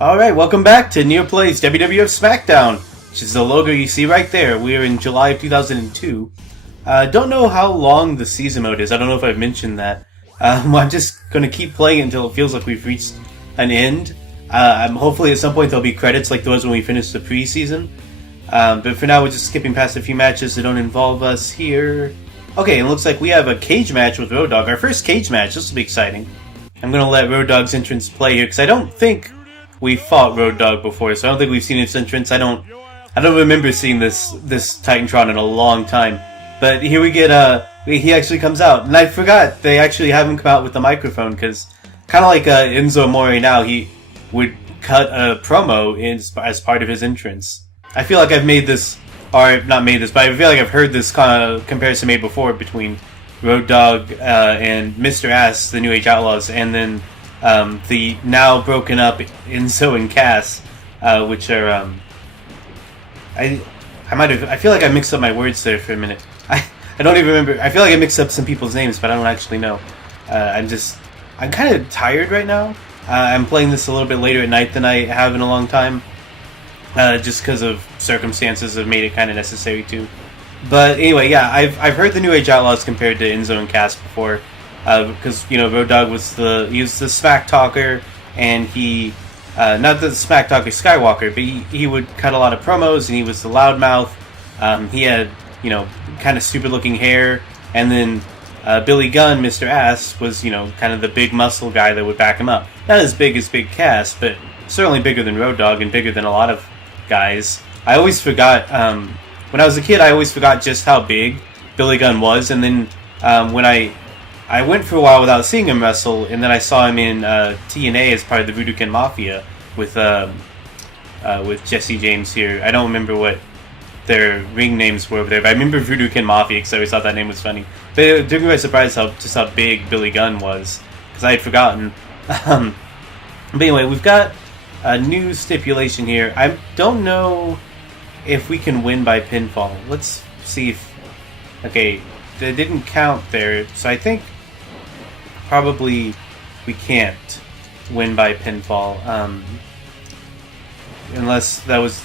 Alright, welcome back to Nearphotison WWF SmackDown, which is the logo you see right there. We're in July of 2002. Don't know how long the season mode is. I don't know if I've mentioned that. I'm just going to keep playing until it feels like we've reached an end. Hopefully at some point there'll be credits like there was when we finished the preseason. But for now we're just skipping past a few matches that don't involve us here. Okay, it looks like we have a cage match with Road Dogg. Our first cage match. This will be exciting. I'm going to let Road Dogg's entrance play here because I don't think we fought Road Dogg before, so I don't think we've seen his entrance. I don't remember seeing this Titantron in a long time. But here we get he actually comes out, and I forgot they actually have him come out with the microphone because kind of like Enzo Amore now, he would cut a promo as part of his entrance. I feel like I've made this, or not made this, but I feel like I've heard this kind of comparison made before between Road Dogg and Mr. Ass, the New Age Outlaws, and then the now broken up Enzo and Cass, which are I feel like I mixed up my words there for a minute. I don't even remember. I feel like I mixed up some people's names, but I don't actually know. I'm kind of tired right now. I'm playing this a little bit later at night than I have in a long time, just because of circumstances have made it kind of necessary to. But anyway, yeah, I've heard the New Age Outlaws compared to Enzo and Cass before. Because Road Dogg was the smack talker, and he not the smack talker Skywalker, but he would cut a lot of promos, and he was the loudmouth. He had kind of stupid looking hair, and then Billy Gunn, Mr. Ass, was kind of the big muscle guy that would back him up. Not as big as Big Cass, but certainly bigger than Road Dogg and bigger than a lot of guys. I always forgot when I was a kid. I always forgot just how big Billy Gunn was, and then when I went for a while without seeing him wrestle, and then I saw him in TNA as part of the Voodoo Kin Mafia with Jesse James here. I don't remember what their ring names were over there, but I remember Voodoo Kin Mafia because I always thought that name was funny. But it took me by surprise how big Billy Gunn was, because I had forgotten. But anyway, we've got a new stipulation here. I don't know if we can win by pinfall. Let's see if... Okay, that didn't count there, so I think probably we can't win by pinfall, unless that was...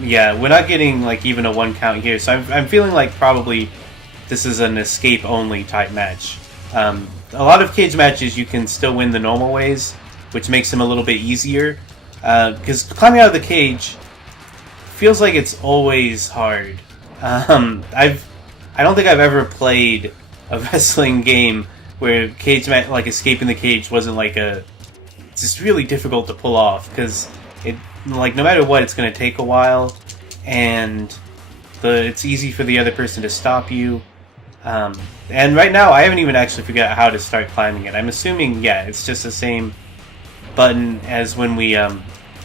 Yeah, we're not getting even a one count here, so I'm feeling like probably this is an escape-only type match. A lot of cage matches you can still win the normal ways, which makes them a little bit easier, because climbing out of the cage feels like it's always hard. I don't think I've ever played a wrestling game where escaping the cage wasn't it's just really difficult to pull off, because no matter what, it's going to take a while, and it's easy for the other person to stop you. And right now, I haven't even actually figured out how to start climbing it. I'm assuming, yeah, it's just the same button as when we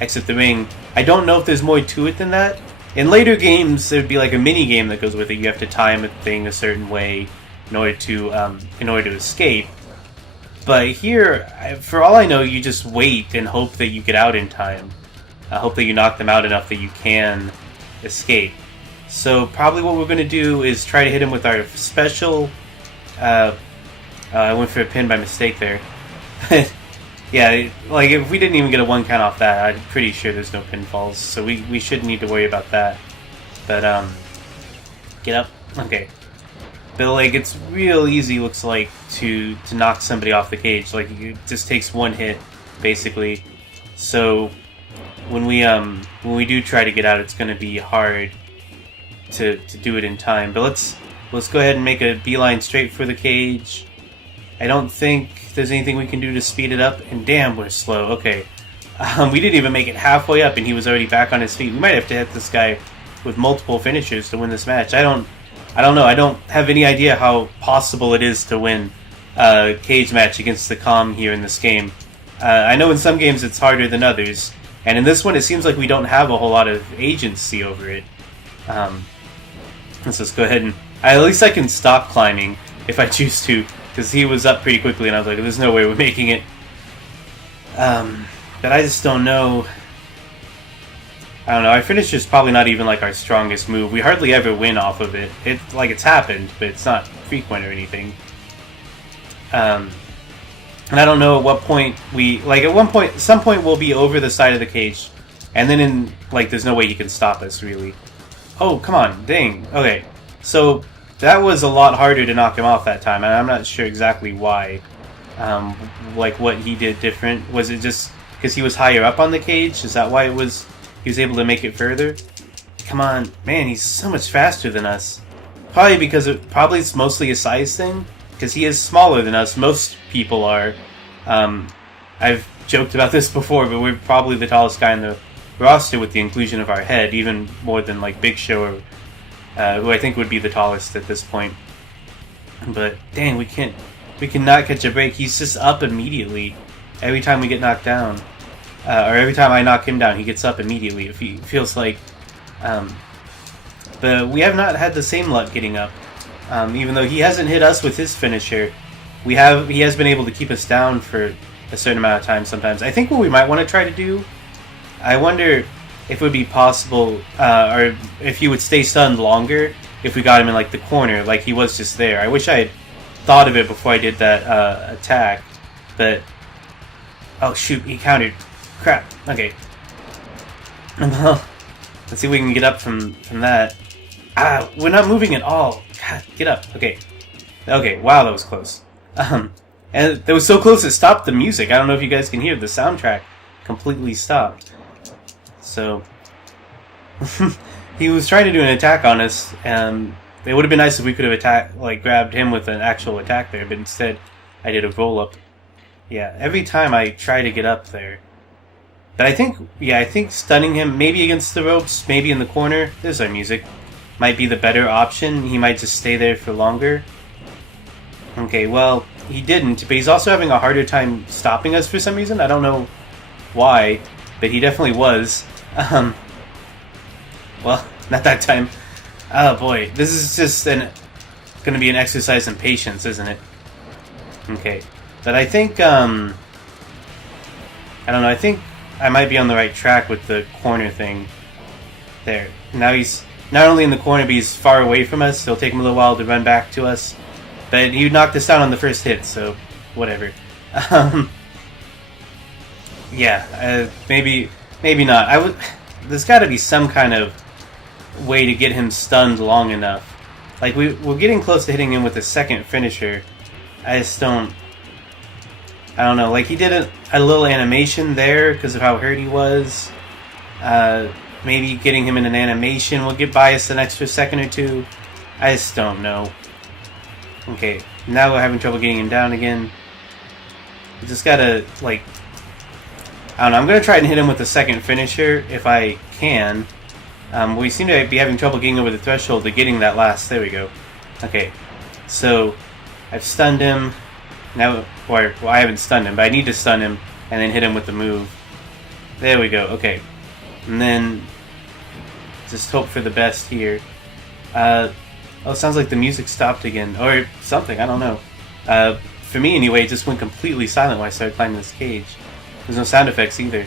exit the ring. I don't know if there's more to it than that. In later games, there'd be a mini game that goes with it. You have to time a thing a certain way in order to escape. But here, for all I know, you just wait and hope that you get out in time. Hope that you knock them out enough that you can escape. So probably what we're going to do is try to hit him with our special... I went for a pin by mistake there. Yeah, if we didn't even get a one count off that, I'm pretty sure there's no pinfalls, so we shouldn't need to worry about that. But, get up. Okay. But, it's real easy, looks like, to knock somebody off the cage. It just takes one hit, basically. So, when we do try to get out, it's going to be hard to do it in time. But let's go ahead and make a beeline straight for the cage. I don't think there's anything we can do to speed it up, and damn, we're slow. Okay. We didn't even make it halfway up, and he was already back on his feet. We might have to hit this guy with multiple finishers to win this match. I don't know. I don't have any idea how possible it is to win a cage match against the Calm here in this game. I know in some games it's harder than others, and in this one it seems like we don't have a whole lot of agency over it. Let's just go ahead and... At least I can stop climbing if I choose to, because he was up pretty quickly, and I was like, there's no way we're making it. But I just don't know. I don't know. Our finisher's probably not even our strongest move. We hardly ever win off of it. It's happened, but it's not frequent or anything. And I don't know at what point some point we'll be over the side of the cage, and then there's no way he can stop us, really. Oh, come on, dang. Okay, so that was a lot harder to knock him off that time, and I'm not sure exactly why. What he did different. Was it just because he was higher up on the cage? Is that why he was able to make it further? Come on, man, he's so much faster than us. Probably it's mostly a size thing, because he is smaller than us. Most people are. I've joked about this before, but we're probably the tallest guy in the roster with the inclusion of our head, even more than Big Show, who I think would be the tallest at this point. But dang, we cannot catch a break. He's just up immediately every time we get knocked down, or every time I knock him down, he gets up immediately. It feels like. But we have not had the same luck getting up. Even though he hasn't hit us with his finisher, he has been able to keep us down for a certain amount of time sometimes. I think what we might want to try to do, I wonder if it would be possible, or if he would stay stunned longer if we got him in the corner, like he was just there. I wish I had thought of it before I did that attack, but oh shoot, he countered. Crap. Okay. Well, let's see if we can get up from that. We're not moving at all. God, get up. Okay. Okay, wow, that was close. And that was so close it stopped the music. I don't know if you guys can hear. The soundtrack completely stopped. So, he was trying to do an attack on us, and it would have been nice if we could have grabbed him with an actual attack there, but instead, I did a roll-up. Yeah, every time I try to get up there. But I think stunning him, maybe against the ropes, maybe in the corner, there's our music, might be the better option. He might just stay there for longer. Okay, well, he didn't, but he's also having a harder time stopping us for some reason. I don't know why, but he definitely was. Well, not that time. Oh boy, this is just going to be an exercise in patience, isn't it? Okay, but I think, I don't know, I think I might be on the right track with the corner thing. There. Now he's not only in the corner, but he's far away from us. It'll take him a little while to run back to us. But he knocked us down on the first hit, so whatever. Yeah, maybe not. There's got to be some kind of way to get him stunned long enough. We're getting close to hitting him with a second finisher. I don't know. He did a little animation there because of how hurt he was. Maybe getting him in an animation will get by us an extra second or two. I just don't know. Okay, now we're having trouble getting him down again. We just gotta, I don't know, I'm gonna try and hit him with a second finisher if I can. We seem to be having trouble getting over the threshold to getting that last. There we go. Okay, so I've stunned him. Now, well, I haven't stunned him, but I need to stun him and then hit him with the move. There we go. Okay, and then just hope for the best here. Oh, it sounds like the music stopped again, or something. I don't know. For me, anyway, it just went completely silent when I started climbing this cage. There's no sound effects either.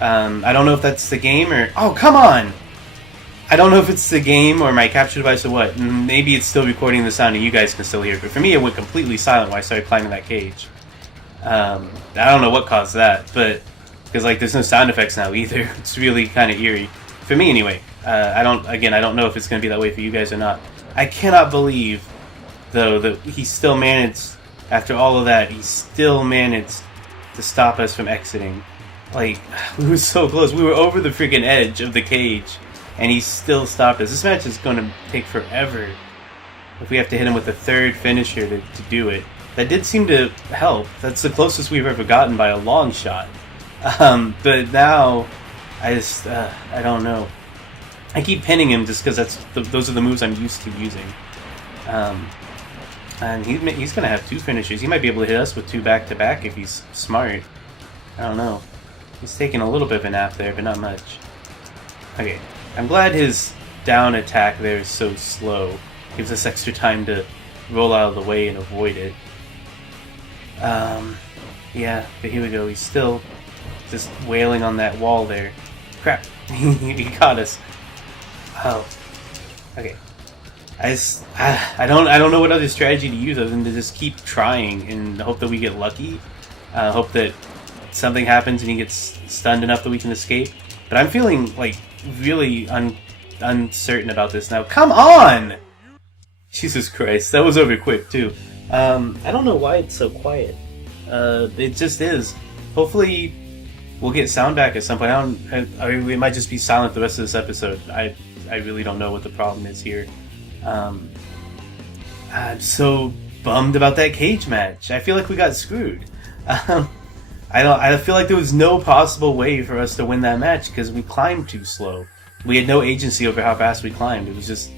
I don't know if that's the game or... Oh, come on! I don't know if it's the game or my capture device or what. Maybe it's still recording the sound and you guys can still hear it. But for me, it went completely silent when I started climbing that cage. I don't know what caused that, but... Because, there's no sound effects now either. It's really kind of eerie. For me, anyway. I don't know if it's going to be that way for you guys or not. I cannot believe, though, that he still managed, after all of that, he still managed to stop us from exiting. We were so close. We were over the freaking edge of the cage, and he still stopped us. This match is going to take forever if we have to hit him with a third finisher to do it. That did seem to help. That's the closest we've ever gotten by a long shot. But now, I don't know. I keep pinning him just because those are the moves I'm used to using. And he's going to have two finishers. He might be able to hit us with two back-to-back if he's smart. I don't know. He's taking a little bit of a nap there, but not much. Okay, I'm glad his down attack there is so slow. Gives us extra time to roll out of the way and avoid it. Yeah, but here we go. He's still just wailing on that wall there. Crap, he got us. Oh, okay. I don't know what other strategy to use other than to just keep trying and hope that we get lucky. Hope that something happens and he gets stunned enough that we can escape. But I'm feeling like really uncertain about this now. Come on! Jesus Christ, that was over quick too. I don't know why it's so quiet. It just is. Hopefully we'll get sound back at some point. We might just be silent the rest of this episode. I really don't know what the problem is here. I'm so bummed about that cage match. I feel like we got screwed. I feel like there was no possible way for us to win that match because we climbed too slow. We had no agency over how fast we climbed. It was just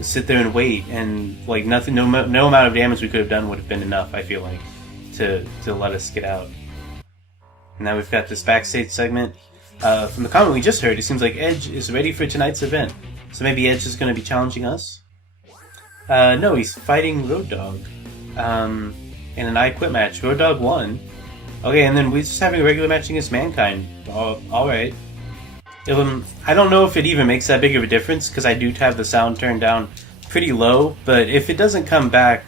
sit there and wait, and like nothing, no amount of damage we could have done would have been enough. I feel like to let us get out. Now we've got this backstage segment. From the comment we just heard, it seems like Edge is ready for tonight's event. So maybe Edge is going to be challenging us? No, he's fighting Road Dogg in an I Quit match. Road Dogg won. Okay, and then we're just having a regular match against Mankind. Alright. I don't know if it even makes that big of a difference, because I do have the sound turned down pretty low, but if it doesn't come back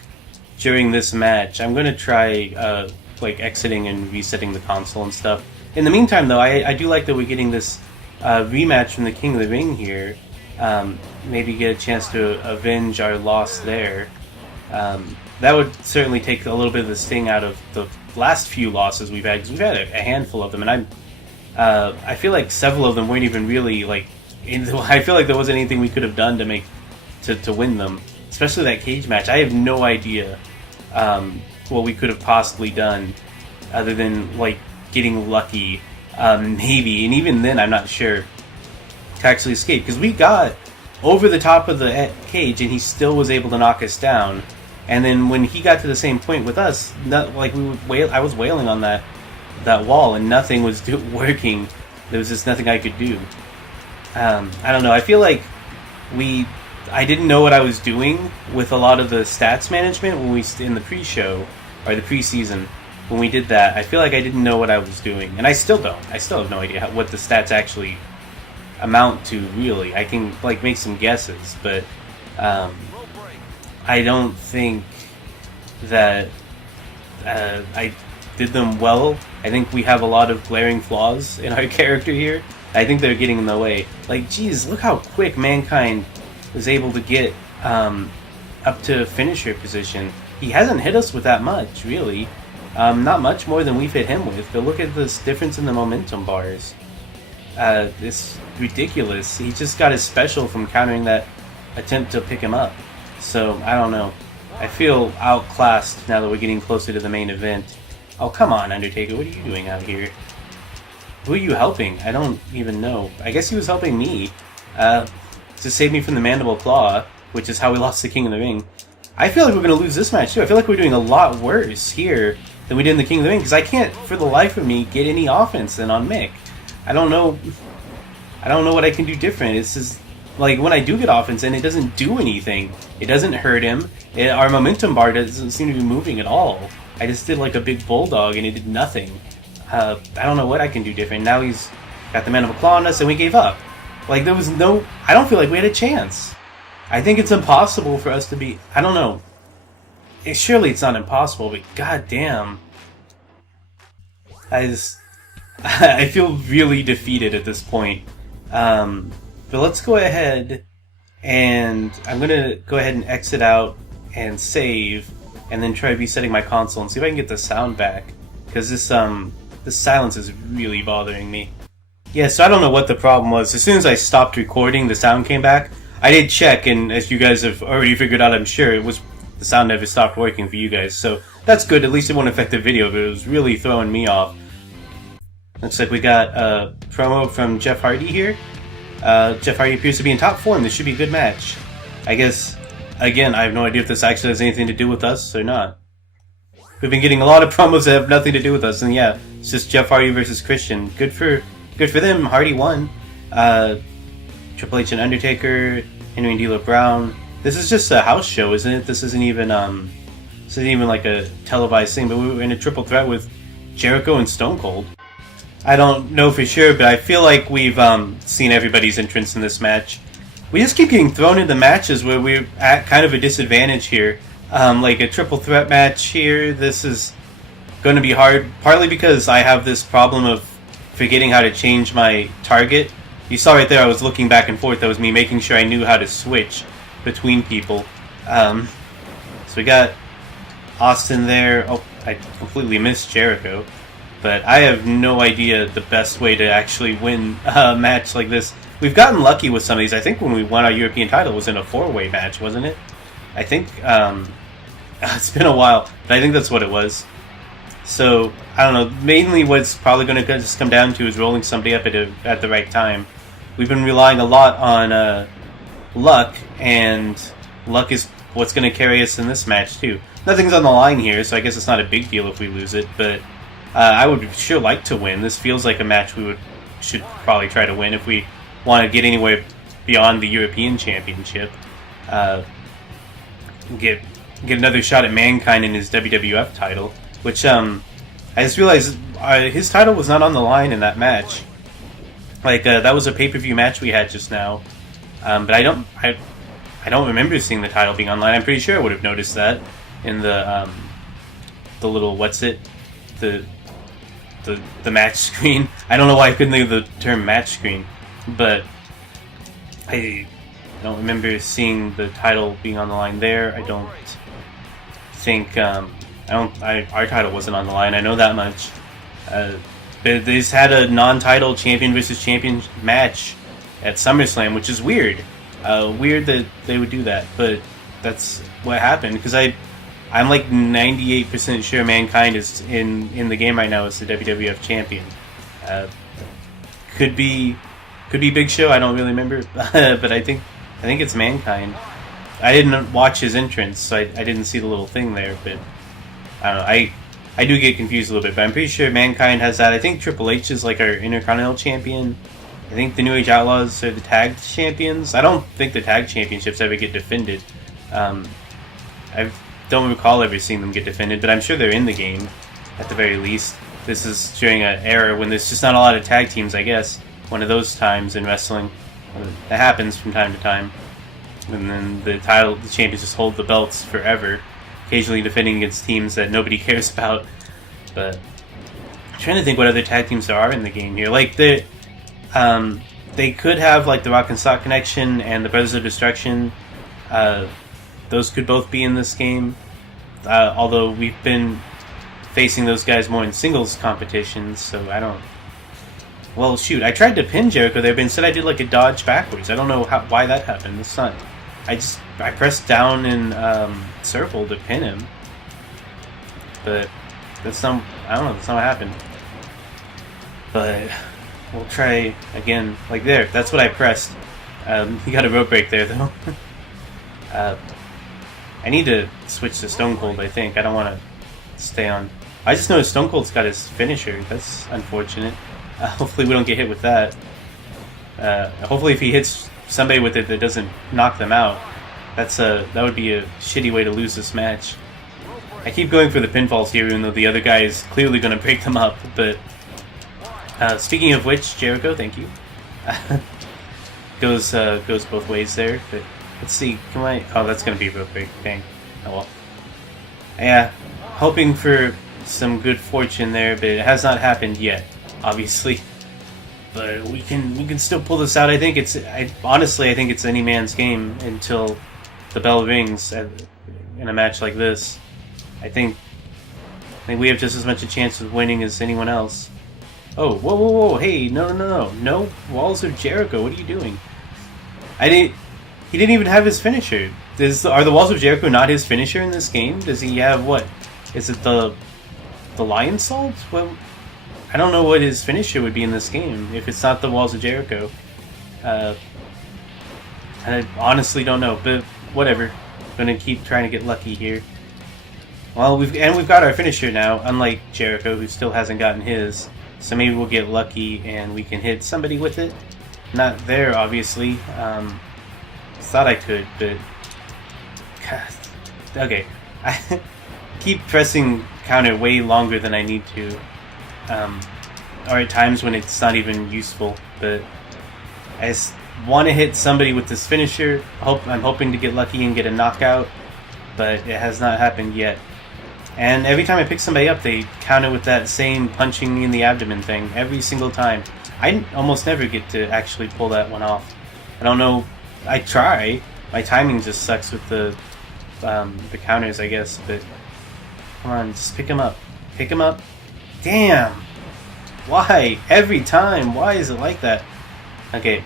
during this match, I'm going to try like exiting and resetting the console and stuff. In the meantime, though, I do like that we're getting this rematch from the King of the Ring here. Maybe get a chance to avenge our loss there. That would certainly take a little bit of the sting out of the last few losses we've had, because we've had a handful of them, and I feel like several of them weren't even really like. I feel like there wasn't anything we could have done to make to win them, especially that cage match. I have no idea what we could have possibly done other than like getting lucky, maybe, and even then I'm not sure, to actually escape, because we got over the top of the cage and he still was able to knock us down. And then when he got to the same point with us, I was wailing on that wall and nothing was working. There was just nothing I could do. I don't know. I feel like I didn't know what I was doing with a lot of the stats management when we in the pre-show or the preseason when we did that. I feel like I didn't know what I was doing, and I still don't. I still have no idea what the stats actually amount to. Really, I can like make some guesses, but I don't think that I did them well. I think we have a lot of glaring flaws in our character here. I think they're getting in the way. Like, geez, look how quick Mankind was able to get up to finisher position. He hasn't hit us with that much, really. Not much more than we've hit him with. But look at this difference in the momentum bars. It's ridiculous. He just got his special from countering that attempt to pick him up. So, I don't know. I feel outclassed now that we're getting closer to the main event. Oh, come on, Undertaker. What are you doing out here? Who are you helping? I don't even know. I guess he was helping me to save me from the Mandible Claw, which is how we lost the King of the Ring. I feel like we're going to lose this match, too. I feel like we're doing a lot worse here than we did in the King of the Ring, because I can't, for the life of me, get any offense in on Mick. I don't know what I can do different. It's just, like, when I do get offense in, it doesn't do anything. It doesn't hurt him. Our momentum bar doesn't seem to be moving at all. I just did, like, a big bulldog, and it did nothing. I don't know what I can do different. Now he's got the Mandible Claw on us, and we gave up. Like, there was no... I don't feel like we had a chance. I think it's impossible for us to be... I don't know. Surely it's not impossible, but goddamn. I feel really defeated at this point. But let's go ahead, and I'm going to go ahead and exit out and save, and then try resetting my console and see if I can get the sound back. Because this silence is really bothering me. Yeah, so I don't know what the problem was. As soon as I stopped recording, the sound came back. I did check, and as you guys have already figured out, I'm sure, the sound never stopped working for you guys. So that's good. At least it won't affect the video, but it was really throwing me off. Looks like we got a promo from Jeff Hardy here. Jeff Hardy appears to be in top form. This should be a good match. I guess, again, I have no idea if this actually has anything to do with us or not. We've been getting a lot of promos that have nothing to do with us, and yeah, it's just Jeff Hardy versus Christian. Good for them. Hardy won. Triple H and Undertaker, Henry and D'Lo Brown. This is just a house show, isn't it? This isn't even like a televised thing. But we were in a triple threat with Jericho and Stone Cold. I don't know for sure, but I feel like we've seen everybody's entrance in this match. We just keep getting thrown into matches where we're at kind of a disadvantage here. Like a triple threat match here. This is going to be hard, partly because I have this problem of forgetting how to change my target. You saw right there I was looking back and forth. That was me making sure I knew how to switch between people. So we got Austin there. Oh, I completely missed Jericho. But I have no idea the best way to actually win a match like this. We've gotten lucky with some of these. I think when we won our European title it was in a 4-way match, wasn't it? I think, it's been a while, but I think that's what it was. So, I don't know, mainly what's probably going to just come down to is rolling somebody up at the right time. We've been relying a lot on luck, and luck is what's going to carry us in this match too. Nothing's on the line here, so I guess it's not a big deal if we lose it, but I would sure like to win. This feels like a match we should probably try to win if we want to get anywhere beyond the European Championship. Get another shot at Mankind in his WWF title, which I just realized his title was not on the line in that match. Like that was a pay-per-view match we had just now, but I don't remember seeing the title being online. I'm pretty sure I would have noticed that in the little the match screen. I don't know why I couldn't think of the term match screen, but I don't remember seeing the title being on the line there. I don't think our title wasn't on the line. I know that much. They just had a non-title champion versus champion match at SummerSlam, which is weird. Weird that they would do that, but that's what happened. Because I'm like 98% sure Mankind is in the game right now as the WWF champion. Could be Big Show. I don't really remember, but I think it's Mankind. I didn't watch his entrance, so I didn't see the little thing there. But I don't know. I do get confused a little bit, but I'm pretty sure Mankind has that. I think Triple H is like our Intercontinental Champion. I think the New Age Outlaws are the Tag Champions. I don't think the Tag Championships ever get defended. I don't recall ever seeing them get defended, but I'm sure they're in the game at the very least. This is during an era when there's just not a lot of tag teams, I guess. One of those times in wrestling. That happens from time to time. And then the champions just hold the belts forever. Occasionally defending against teams that nobody cares about. But I'm trying to think what other tag teams there are in the game here. Like they could have like the Rock and Sock Connection and the Brothers of Destruction. Those could both be in this game. Although we've been facing those guys more in singles competitions, so I don't. Well, shoot, I tried to pin Jericho there, but instead I did like a dodge backwards. I don't know why that happened. It's not. I pressed down and circle to pin him, but that's not. I don't know. That's not what happened. But we'll try again. Like there. That's what I pressed. He got a rope break there though. I need to switch to Stone Cold. I think I don't want to stay on. I just noticed Stone Cold's got his finisher. That's unfortunate. Hopefully we don't get hit with that. Hopefully if he hits somebody with it that doesn't knock them out, that would be a shitty way to lose this match. I keep going for the pinfalls here, even though the other guy is clearly going to break them up. But speaking of which, Jericho, thank you. goes both ways there. But let's see. Can I? Oh, that's going to be a real break. Dang. Oh well. Yeah, hoping for some good fortune there, but it has not happened yet. Obviously, but we can still pull this out. I think honestly I think it's any man's game until the bell rings in a match like this. I think we have just as much a chance of winning as anyone else. Oh, whoa! Hey, no! Walls of Jericho, what are you doing? He didn't even have his finisher. Are the Walls of Jericho not his finisher in this game? Does he have what? Is it the Lion Salt? Well, I don't know what his finisher would be in this game if it's not the Walls of Jericho. I honestly don't know, but whatever. I'm gonna keep trying to get lucky here. Well, we've got our finisher now, unlike Jericho, who still hasn't gotten his. So maybe we'll get lucky and we can hit somebody with it. Not there, obviously. Thought I could, but God. Okay. I keep pressing counter way longer than I need to. Or at times when it's not even useful, but I just want to hit somebody with this finisher. I'm hoping to get lucky and get a knockout, but it has not happened yet. And every time I pick somebody up, they counter with that same punching me in the abdomen thing every single time. I almost never get to actually pull that one off. I don't know. I try. My timing just sucks with the counters, I guess. But come on, just pick him up. Pick him up. Damn. Why? Every time. Why is it like that? Okay.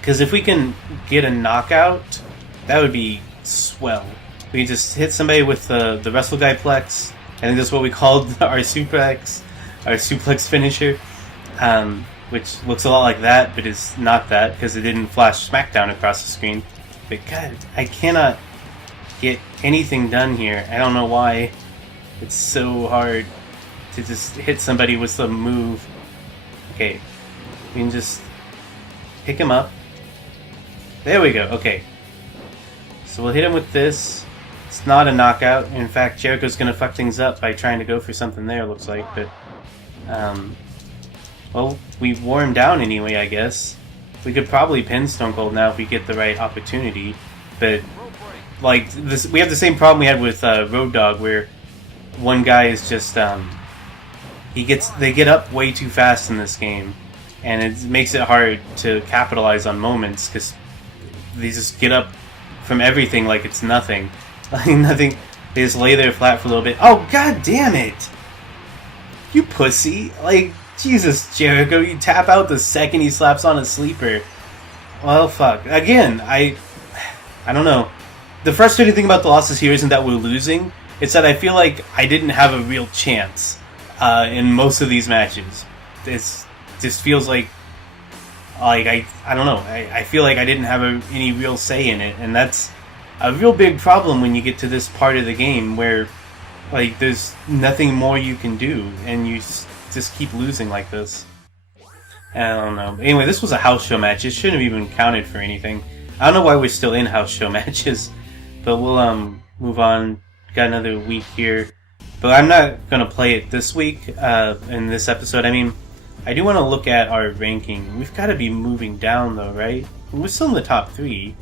Because if we can get a knockout, that would be swell. We just hit somebody with the Wrestle Guy Plex. I think that's what we called our suplex finisher, which looks a lot like that, but is not that because it didn't flash SmackDown across the screen. But God, I cannot get anything done here. I don't know why. It's so hard to just hit somebody with some move. Okay, we can just pick him up. There we go. Okay, so we'll hit him with this. It's not a knockout. In fact, Jericho's going to fuck things up by trying to go for something there, looks like. But, well, we wore him down anyway, I guess. We could probably pin Stone Cold now if we get the right opportunity. But, like, this, we have the same problem we had with Road Dogg, where one guy is just, they get up way too fast in this game. And it makes it hard to capitalize on moments, because they just get up from everything like it's nothing. Like nothing. They just lay there flat for a little bit. Oh, god damn it! You pussy. Like, Jesus, Jericho, you tap out the second he slaps on a sleeper. Well, fuck. Again, I don't know. The frustrating thing about the losses here isn't that we're losing. It's that I feel like I didn't have a real chance in most of these matches. This feels like I don't know. I feel like I didn't have any real say in it, and that's a real big problem when you get to this part of the game where, like, there's nothing more you can do, and you just keep losing like this. I don't know. Anyway, this was a house show match. It shouldn't have even counted for anything. I don't know why we're still in house show matches, but we'll move on. Got another week here, but I'm not gonna play it this week in this episode. I mean, I do want to look at our ranking. We've got to be moving down though, right? We're still in the top 3.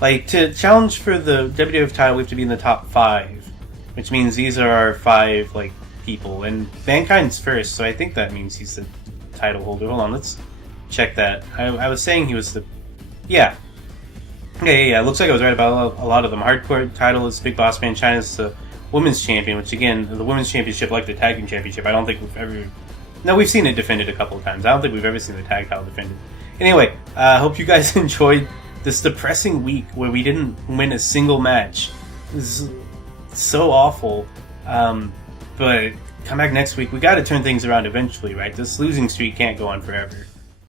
Like, to challenge for the WWF title, we have to be in the top 5, which means these are our 5 like people, and Mankind's first, so I think that means he's the title holder. Hold on, let's check that. I was saying he was the... Yeah. Yeah, looks like I was right about a lot of them. Hardcore title is Big Boss Man. China's the Women's Champion, which again, the Women's Championship, like the Tag Team Championship, I don't think we've ever... No, we've seen it defended a couple of times. I don't think we've ever seen the tag title defended. Anyway, I hope you guys enjoyed this depressing week where we didn't win a single match. This is so awful. But come back next week. We got to turn things around eventually, right? This losing streak can't go on forever.